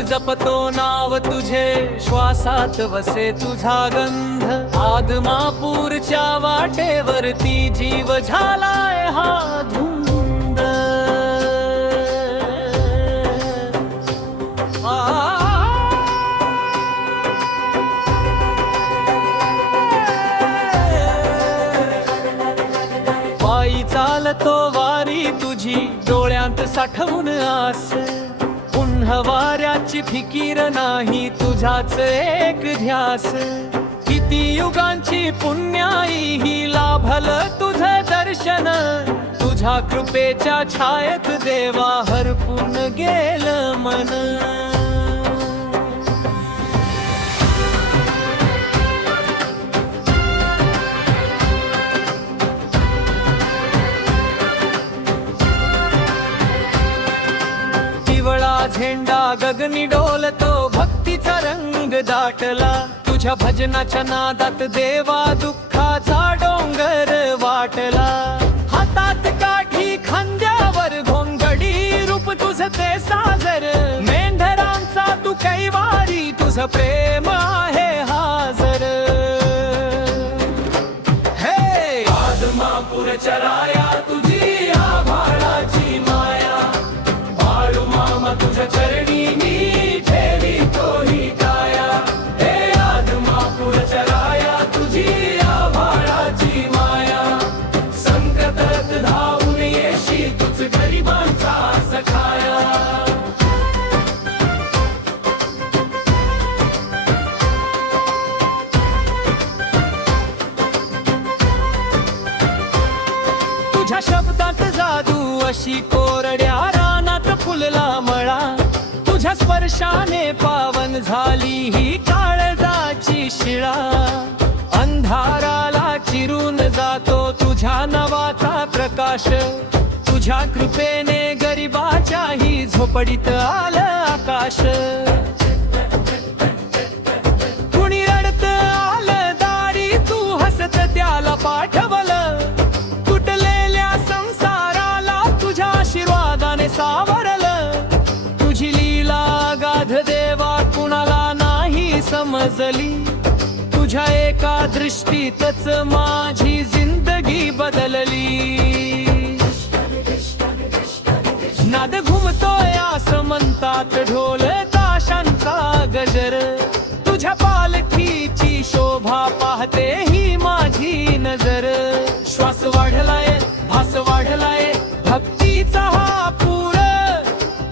जपतो नाव तुझे, श्वासात वसे तुझा गंध. आदमापूरच्या वाटेवरती जीव झालाय हा धुंद. पायी चालतो वारी तुझी, डोळ्यांत साठवून आस. वाऱ्याची फिकीर नाही, तुझाच एक ध्यास. किती युगांची पुण्याई ही, लाभलं तुझं दर्शन. तुझ्या कृपेच्या छायेत देवा हरपून गेलं मन. झेंडा गगनी डोलतो, भक्तीचा रंग दाटला. तुझ्या भजनाच्या नादात देवा दुःखाचा डोंगर वाटला. हातात काठी खांद्यावर घोंगडी, रूप तुझं ते साजर. मेंढरांचा तू कैवारी, तुझं प्रेम आहे हाजर. हे आदमापूरच्या राया, तुझी आभाळाची माया. तुझ्या चरणी मी ठेवितो ही काया. हे आदमापूरच्या राया, तुझी आभाळाची माया. संकटात धावून येशी, तुझ गरिबांचा सखाया. तुझ्या शब्दात जादू अशी, कोरड्या रानात फुलला मळा. तुझ्या स्पर्शाने पावन झाली ही काळजाची शिळा. अंधाराला चिरून जातो तुझ्या नावाचा प्रकाश. तुझ्या कृपेने गरिबाच्याही झोपडीत आलं आकाश. कुणी रडत आलं दारी, तू हसत त्याला पाठवलं. तुटलेल्या संसाराला तुझ्या आशीर्वादाने सावरलं. तुझी लीला गाध देवा कुणाला नाही समजली. तुझ्या एका दृष्टीतच माझी जिंदगी बदलली. नाद घुमतोय असं म्हणतात, ढोल ताशांचा गजर. तुझ्या पालखीची शोभा पाहते ही माझी नजर. श्वास वाढलाय, भास वाढलाय, भक्तीचा हा पूर.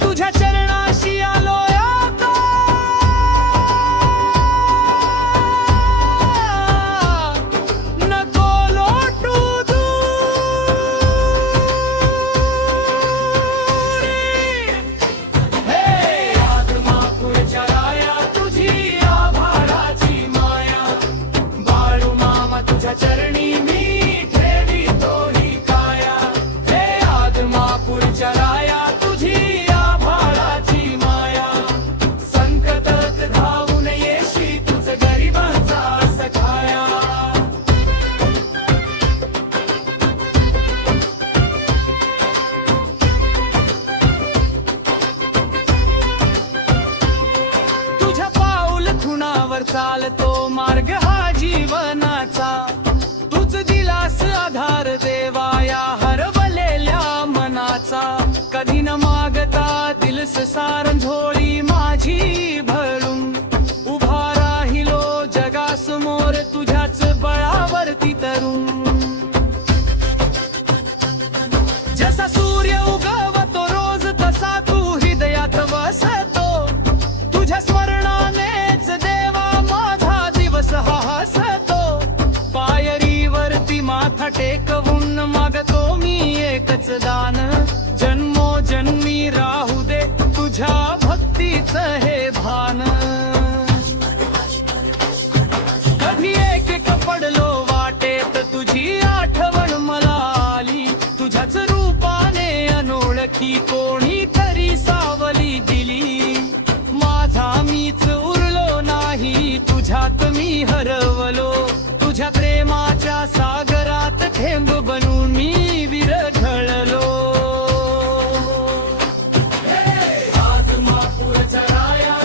तुझ्या चरणाशी आलोय आता. नको लोटू दूर. हे आदमापूरच्या राया, तुझी आभाळाची माया. बाळू मामा तुझ्या चरणी मी ठेवितो ही काया. हे आदमापूरच्या राया, तुझी आभाळाची माया. संकटात धावून येशी, तुझ गरिबांचा सखाया. तुझ्या पाऊल खुणावर चालतो मार्ग हा जीवनाचा. तुझ दिलास आधार देवा या हरवलेल्या मनाचा. कधी न मागता दिलस सारण झोळी माझी भरून. उभा राहिलो जगासमोर तुझ्याच बळावरती तरुण. जसा सूर्य उगवतो रोज, तसा तू हृदयात वसतो. तुझ्या स्मरणानेच देवा माझा दिवस हा हसतो. पायरीवरती माथा टेकवून मागतो मी एकच दान. जन्मोजन्मी राहू दे तुझ्या भक्तीचं हे भान. कधी एक पडलो वाटेत, तुझी आठवण मला आली. तुझ्याच रूपाने अनोळखी कोणी तरी सावली दिली. माझा मीच उरलो नाही, तुझ्यात मी हरवलो. तुझ्या प्रेमाच्या सागरात थेंब बनून मी विरघळलो. आदमापूरच्या राया,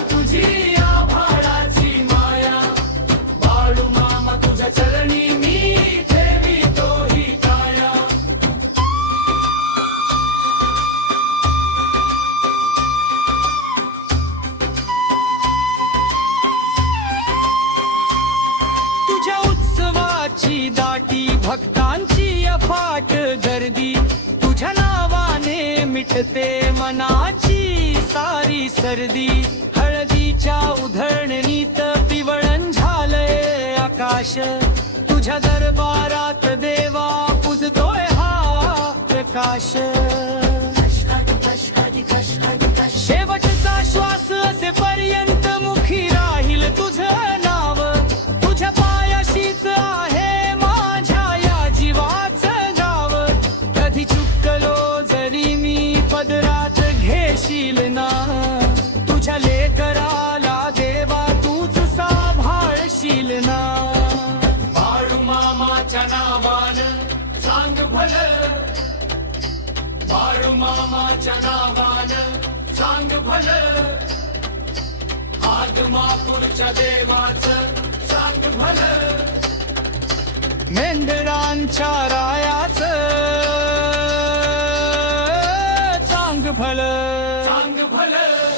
भक्तांची अफाट गर्दी तुझ्या नावाने मिटते मनाची सारी सर्दी हळदीच्या उधळणीत पिवळण झालंय आकाश तुझ्या दरबारात देवा पूजतोय हा प्रकाश शेवटचा श्वास असेपर्यंत मुखी राहील तुझं नाव तुझ्या पायाशीच आहे माझ्या या जीवाचं गाव कधी चुकलो जरी मी पदरात घेशील ना तुझ्या लेकराला देवा तूच सांभाळशील ना बाळू मामाच्या नावानं सांग भलं बाळू मामाच्या नावानं सांग भलं आदमापूरच्या देवाचं सांग भलं मेंढरांच्या रायाचं सांग भलं